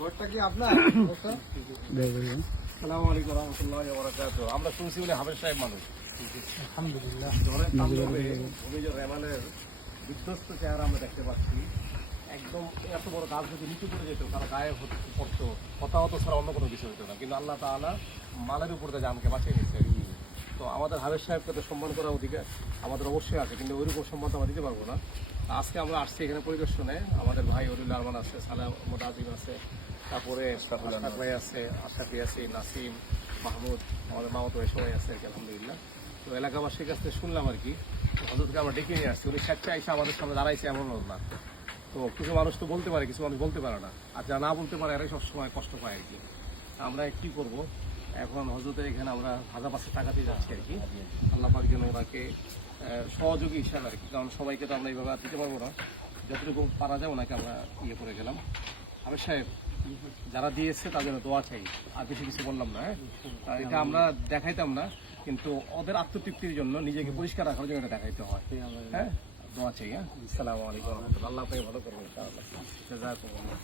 ঘরটা কি আপনার? সালাম আলাইকুম রহমতুল্লাহ বরাকাত আমরা শুনছি বলে হাবের সাহেব মানুষ। আলহামদুলিল্লাহ। তাণ্ডবে রেমালের বিধ্বস্ত চেহারা আমরা দেখতে পাচ্ছি একদম এত বড় গাছ যদি নিচু করে যেত তারা গায়ে পড়তো। হতাহত ছাড়া অন্য কোনো কিছু হতো না। কিন্তু আল্লাহ তাআলা মালের উপর দিয়ে জামকে বাঁচিয়ে নিচ্ছে তো আমাদের হাবের সাহেবকে তো সম্মান করার অধিকার আমাদের অবশ্যই আছে কিন্তু ওইরকম সম্মান তো আমরা দিতে পারব না। আজকে আমরা আসছি এখানে পরিদর্শনে আমাদের ভাই অরুল আরমান আছে সালাহ মোহাম্মদ আজিম আছে তারপরে ভাই আছে আশরাফি আছে নাসিম মাহমুদ আমাদের মামাতো ভাই সবাই আছে আর কি আলহামদুলিল্লাহ। তো এলাকাবাসীর কাছ থেকে শুনলাম আর কি হজরতকে আমরা ডেকে নিয়ে আসছি উনি স্বেচ্ছা এসে আমাদের সামনে দাঁড়াইছে এমন না। তো কিছু মানুষ তো বলতে পারে কিছু মানুষ বলতে পারে না। আর যারা না বলতে পারে এরাই সবসময় কষ্ট পায় আর কি। আমরা কি করব? এখন হজরতের এখানে আমরা হাজার পাঁচশো টাকা দিয়ে যাচ্ছি আর কি। পাক যেন ওনাকে সহযোগী হিসাবে আর কি, কারণ সবাইকে তো আমরা এইভাবে দিতে পারব না। যতটুকু পারা যায় ওনাকে আমরা ইয়ে করে গেলাম। আবেশ সাহেব, যারা দিয়েছে তাদের জন্য দোয়া চাই। আর বেশি কিছু বললাম না হ্যাঁ? এটা আমরা দেখাইতাম না, কিন্তু ওদের আত্মতৃপ্তির জন্য নিজেকে পরিষ্কার রাখার জন্য এটা দেখাইতে হয়। হ্যাঁ? দোয়া চাই হ্যাঁ? আসসালামু আলাইকুম। আল্লাহ ভালো জাযাকুমুল্লাহ।